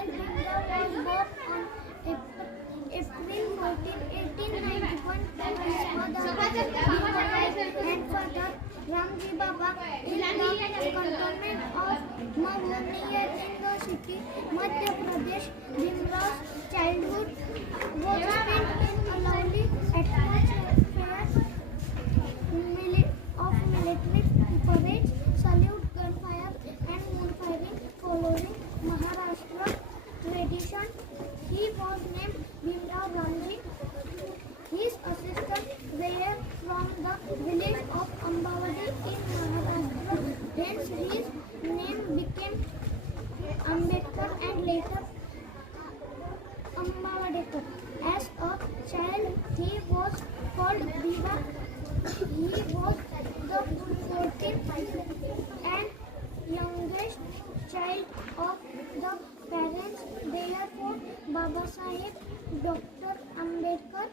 child Bhimrao was born on April 14, 1891 to his mother and father Ramji Baba in the cantonment of Mahaparinirvan Din, Madhya Pradesh. Bhimrao's childhood was spent in a lovely atmosphere of military parade, salute, gunfire, and moon firing following Maharashtra tradition. He was named Bhimrao Ramji. His assistants were from the village of Ambedkar in Maharashtra. Hence his name became Ambedkar and later Ambedkar. As a child, he was called Biba. He was the 14th and youngest child of the parents. Therefore, Babasaheb Dr. Ambedkar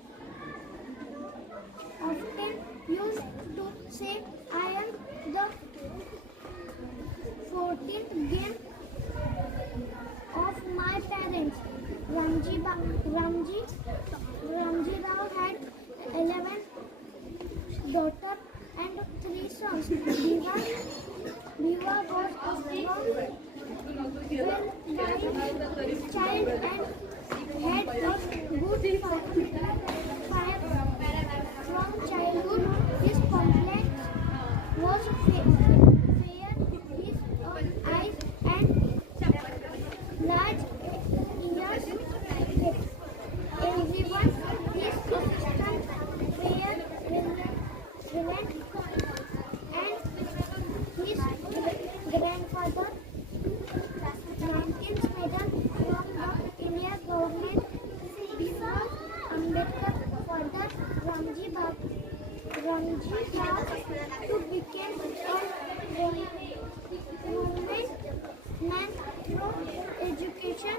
often used to say, "I am the 14th gen of my parents." Ramji Rao had 11 daughters and 3 sons. Biva was a strong, well-minded child and had a good fire from childhood. His complex was fair, his eyes and large ears. Everyone, his assistant were brilliant, and his grandfather 19th medal from the India government. Before Ambedkar father Ramji Rao to become a government man through education,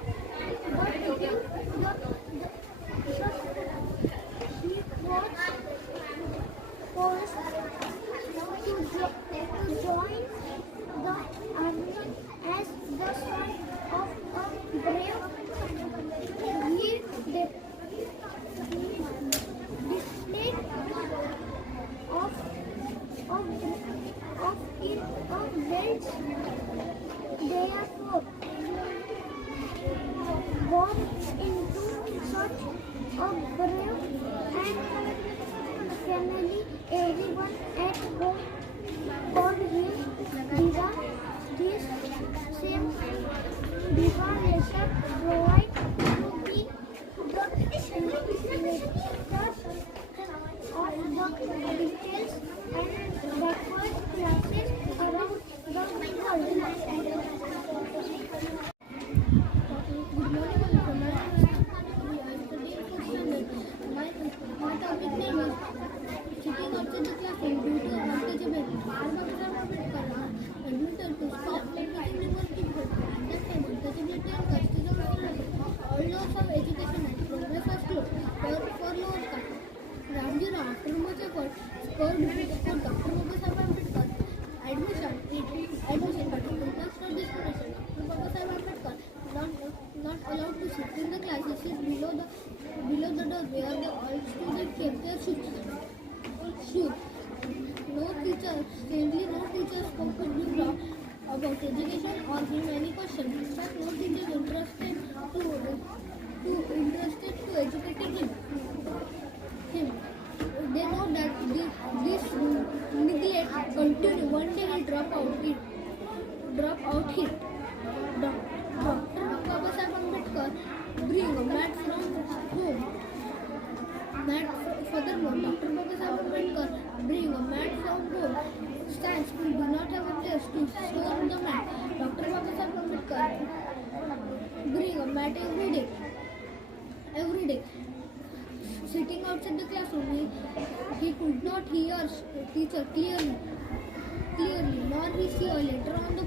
but he was forced to join the army as the son of a brave. He displayed of in a belt. Therefore, born into such a brave and family, everyone at home called him Diva. This same Diva later proved to be the of the details and backward classes around the world. My topic name is sitting outside the classroom due to untouchability. Babasaheb Ambedkar admitted to stop practicing remote people. At that time, untouchability and caste is also all laws of education and progress was closed for lower caste. Ramji Rao, after much effort, scored for Dr. Babasaheb Ambedkar admission, but he could not stop discrimination. Dr. Babasaheb Ambedkar not allowed to sit in the class. He sits below the door where all students kept their shoes. No teacher spoke with Bhimrao about education or him any question. In fact, no teacher interested to educating him. They know that this neglect continue. One day he drop out hit. Dr. Babasaheb Ambedkar bring a mat from home. Furthermore, Dr. Babasaheb Ambedkar bring a mat from home. Stands who do not have a place to store the mat. Dr. Babasaheb Ambedkar bring a mat every day. Sitting outside the classroom, he could not hear teacher clearly, nor he see a letter on the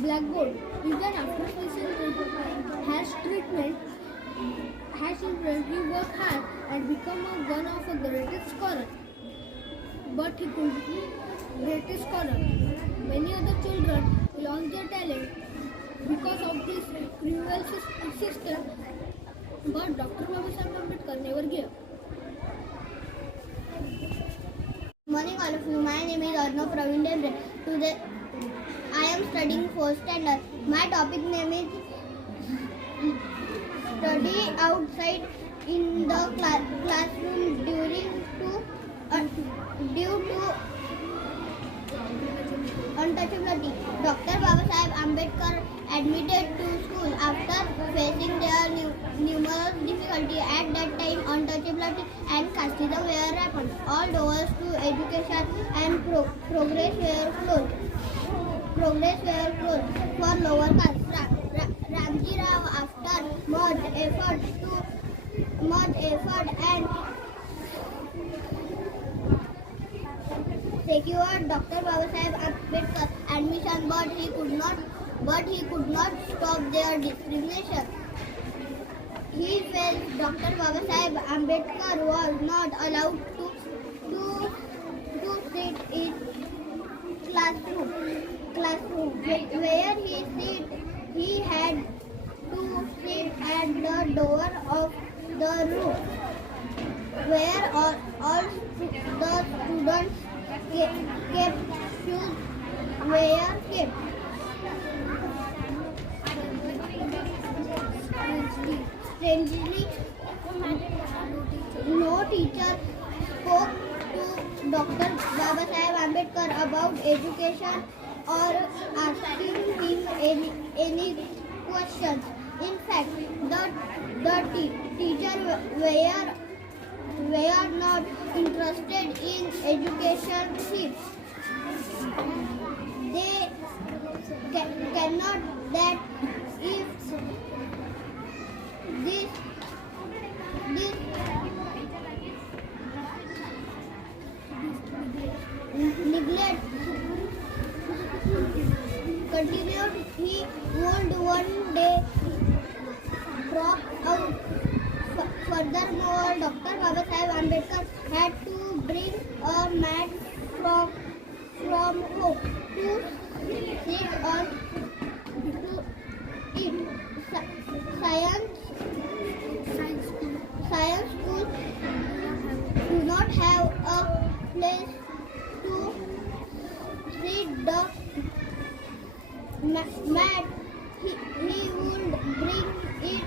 blackboard. Even after facing harsh treatment, he worked hard and became one of the greatest scholar. But he could be greatest scholar. Many other children lost their of this cruel system, but Dr. Babasaheb Ambedkar never gave. Morning all of you. My name is Arnav Praveen Debre. Today I am studying 4th standard. My topic name is study outside in the classroom due to untouchability. Dr. Babasaheb Ambedkar admitted to school after facing their numerous difficulties. At that time, untouchability and casteism were rampant. All doors to education and progress were closed. For lower caste. Ramji Rao, after much effort and secured Dr. Babasaheb Ambedkar admission, but he could not stop their discrimination. He felt Dr. Babasaheb Ambedkar was not allowed to sit in classroom where he had to sit at the door of the room where all the students kept shoes were kept. Strangely, no teacher spoke to Dr. Babasaheb Ambedkar about education or asking him any questions. In fact, the teacher were not interested in education. They cannot that if this neglect continued, he would one day drop out. Furthermore, Dr. Babasaheb Ambedkar had to bring a mat from home to sit on to it. Science schools do not have a place to sit the mat. He would bring it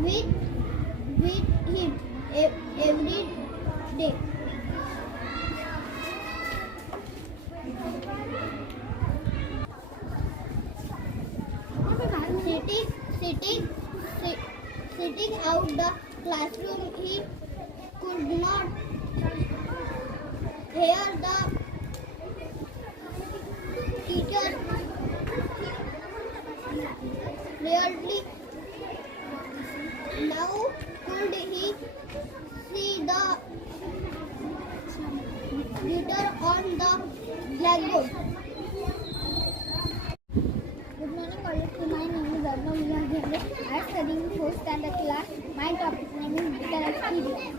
with him every day. Sitting out the classroom, he could not hear the teacher clearly. Now could he see the letter on the blackboard? Good morning, all of you. My name is Urgyen Sangharakshita. I am studying 4th standard class. My topic name is bitter experience.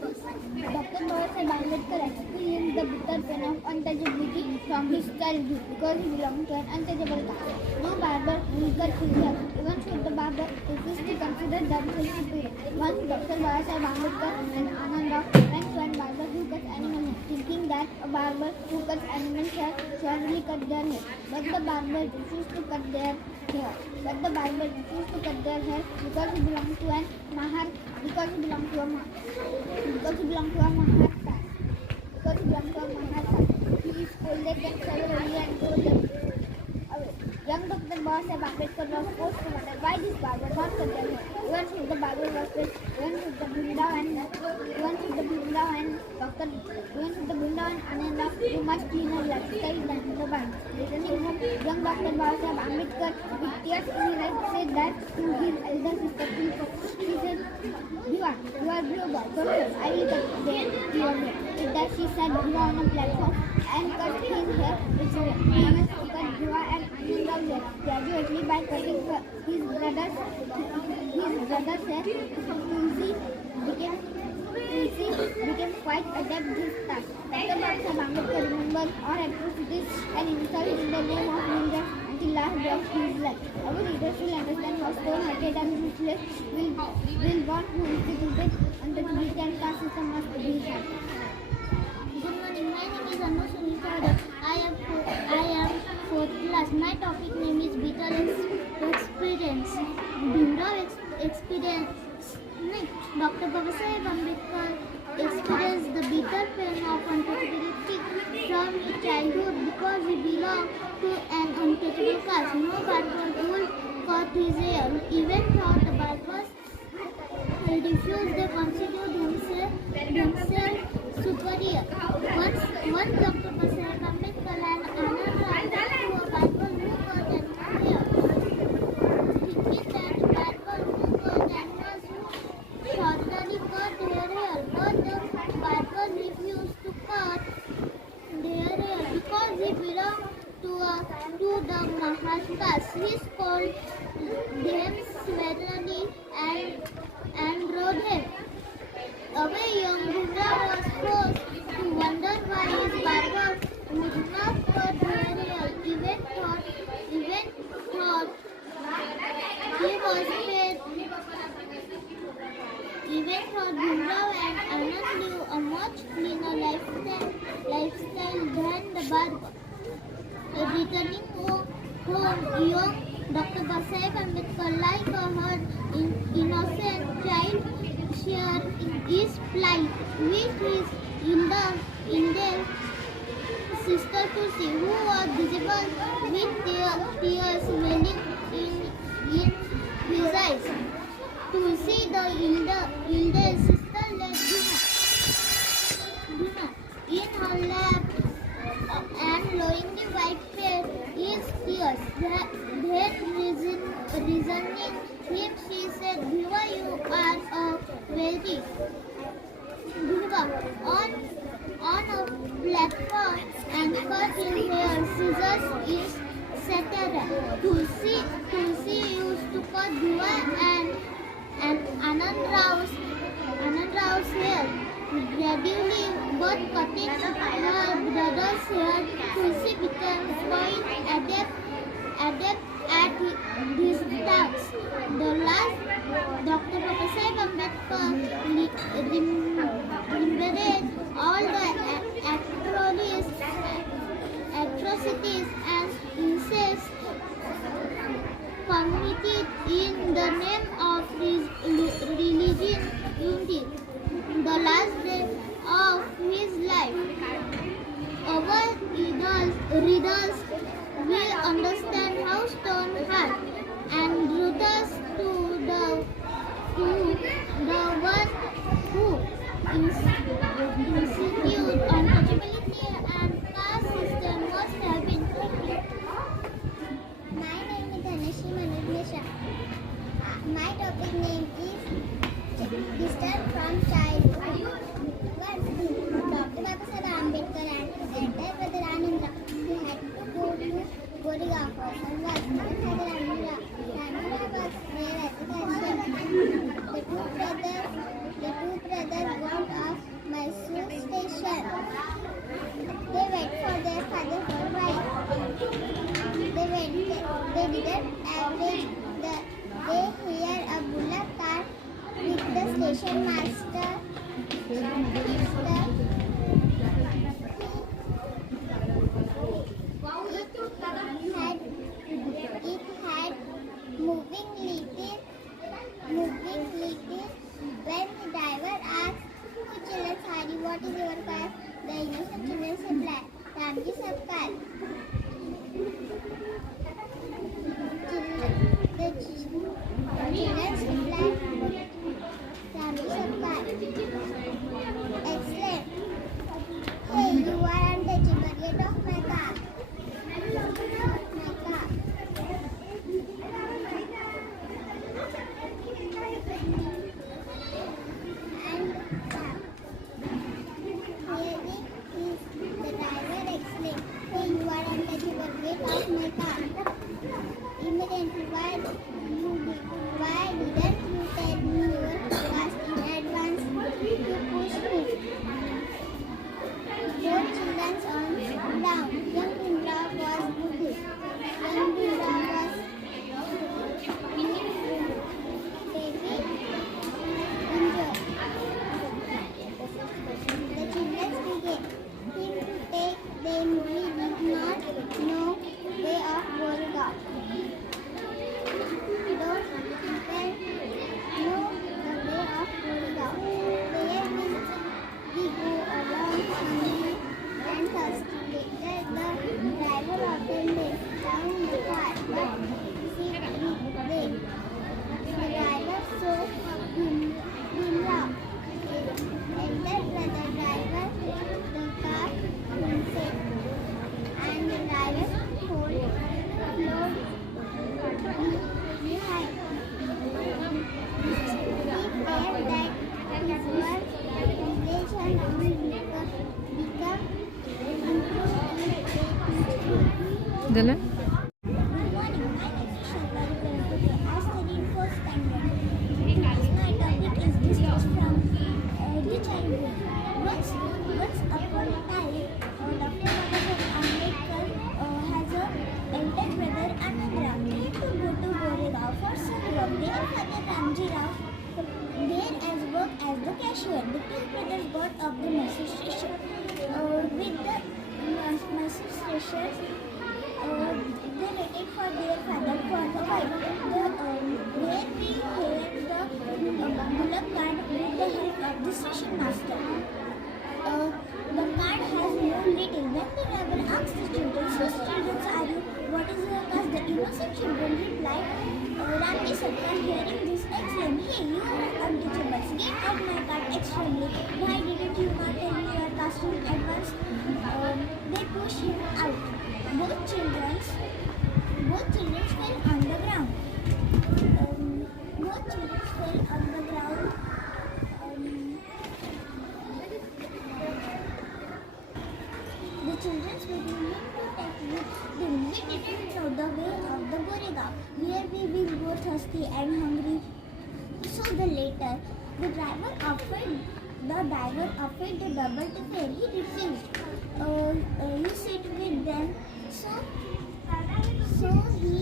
Dr. Babasaheb Ambedkar experienced the bitter pain of untouchability from his childhood because he belonged to an untouchable caste. No barber who could kill him, even should the barber refused to consider themselves superior. Once Dr. Babasaheb Ambedkar and Anand Rao went to a barber who cuts animal hair, thinking that a barber who cuts animal hair surely cut their hair. But the barber refused to cut their hair. Because he belonged to a Mahar caste. He scolded them severely and told them away. Young Dr. Babasaheb Ambedkar was forced to wonder why this barber not cut their hair. Even should the barber was rich, even should the Brinda and Anand do much cleaner lifestyle than the barber. Returning home, young Dr. Babasaheb Ambedkar, with tears in his eyes, said that to his elder sister, he said, "Diva, you are global. Come here, I will cut your hair." With that, she sat Diva on a platform and cut his hair. Which managed to cut Diva and Anand hair gradually by cutting his brother's hair. Tulsi became quite adept this task. Dr. Babasaheb Ambedkar remembered all atrocities and insults of his life. Our readers will understand how stone-hearted and ruthless will one who instituted untouchability and caste system must be had. Good morning. My name is Anu Sunita. I am fourth class. My topic name is bitter experience. Bhimrao experience. Dr. Babasaheb Ambedkar experienced the bitter pain of untouchability from his childhood because he belonged to an untouchable caste. No barbarian would cut his hair. Even though the barbarians refused, they considered themselves superior. Once Dr. Babasaheb Ambedkar and another to a Bible who got and hair, thinking that the Bible who got and was who shortly cut their hair, but the Bible refused to cut their hair because he belonged to the Mahaparinirvan Din. He scolded them severely and rode him away. Young Buddha was forced to wonder why his barber would not cut their hair, even thought he was paid. Even thought Bhimrao and Anand live a much cleaner lifestyle than the barber. Returning home, young Dr. Babasaheb Ambedkar, like a hurt innocent child, shared his plight with his elder sister Tulsi, who was visible with tears welling in his eyes. Tulsi, the elder sister, led Duna in her lap and knowingly wiped his tears. Then reasoning him, she said, "Bhiva, you are a very Bhiva on a platform and cut his hair. Scissors is satire." Tulsi used to cut Bhiva and Anand Rao's hair. Gradually, but cutting her brother's hair, Tulsi became quite adept at this task. The last Dr. Babasaheb Ambedkar remembered all the atrocities and incest committed in the name of religion unity. The last day of his life. Our readers will understand how stone heart and ruthless to the one who institute untouchability and caste system must have been. My name is Anashi Manudmesha. My topic name is Disdain from childhood. Once Dr. Babasaheb Ambedkar and his elder brother Anand Rao had to go to Goriga for some work. One brother Anura was there at the station. The two brothers got off Mysore station. They wait for their father for a while. They didn't average they hear a bullock cart with the station master. It had moving little. When the driver asked the children, "Hari, what is your car?" the innocent children replied, "Ramji sab car." The children replied, "Ramji sab car." Exclaimed, "Hey, you are untouchable. Get off my car." Immediately, why didn't you tell me your caste in advance to push me? Four children on down. Young Bhimrao was Buddhist. Young Bhimrao was Then we did not know way of going out. Those people know the way of going out. Where will we go along hungry and thirsty? Later the driver often left down the car, but sit with them. The driver saw him laugh. Elder brother driver the car himself, and the driver followed behind. He felt that his work relation will become improved. झालं? Good morning, my name is Shankarikar. I study in 4th standard. My topic is distress from early childhood. Once upon a time, Dr. Babasaheb Ambedkar has a elder brother Anandra. He had to go to Goregaon for some work. Their father Ramji Rao there as work as the cashier. The two brothers got up the message station. With the message station, they waited for their father for a while. Where we heard the bullock cart with the help of the station master. The cart has no little. When the driver asked the children, "Whose children are you? What is your caste?" The innocent children replied, Ramji Sarkar. Hearing this, exclaimed, "Hey, you untouchables, get out my cart extremely. Why didn't you not tell me your caste in advance?" They pushed him out. Both children fell on the ground. Both children fell on the ground. The children were willing to take with them. We didn't know the way of the Goregaon, where we will go thirsty and hungry. So later, the driver offered the double to fare. He refused. You sit with them. So he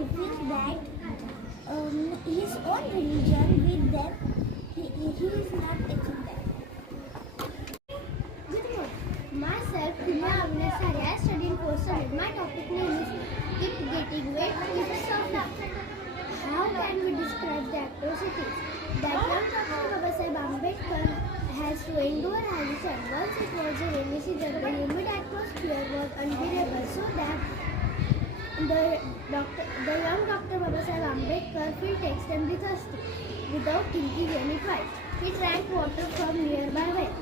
refused that his own religion with them. He is not taking that. Good morning. Myself, Kumar Avnesari. I study in 4th standard. My topic name is "It Getting Wet is Soft." How can we describe the atrocities that young Dr. Babasaheb Ambedkar has to endure as a child? Once it was a rainy season, the humid atmosphere was unbearable, so that the young Dr. Babasaheb Ambedkar felt extremely thirsty. Without thinking any twice, he drank water from nearby well.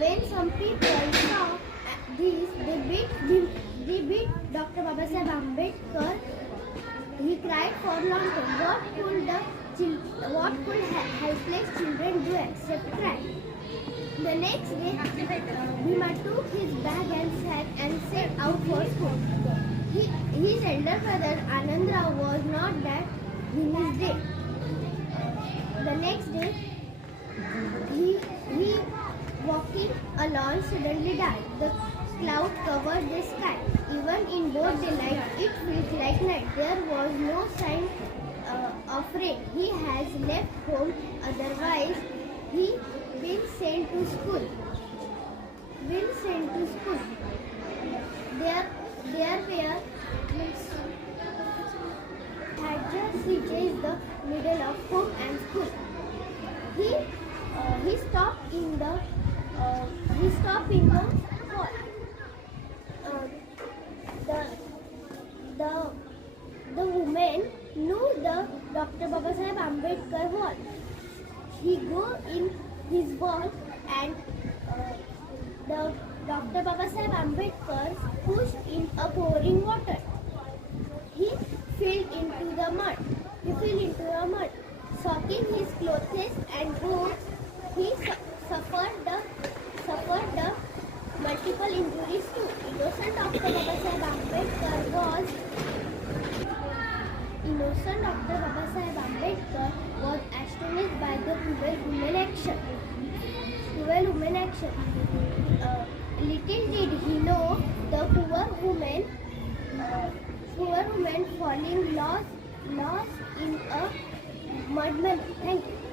When some people saw this, they beat Dr. Babasaheb Ambedkar. He cried for long time. What could helpless children do except cry? The next day, Bhima took his bag and sack and set out for school. His elder brother Anandra was not that in his day. The next day, he walking along suddenly died. The cloud covered the sky. Even in broad daylight, it feels like night. There was no sign of rain. He has left home. Otherwise, he been sent to school. There were Hadjas is the middle of home and school. He stopped in the hall. The woman knew the Dr. Babasaheb Ambedkar wall. He go in his wall and the Dr. Babasaheb Ambedkar pushed in a pouring water. He fell into the mud. Soaking his clothes and boots, he suffered the multiple injuries too. Innocent Dr. Babasaheb Ambedkar was astonished by the cruel human action. Little did he know the poor woman falling lost in a mud. Thank you.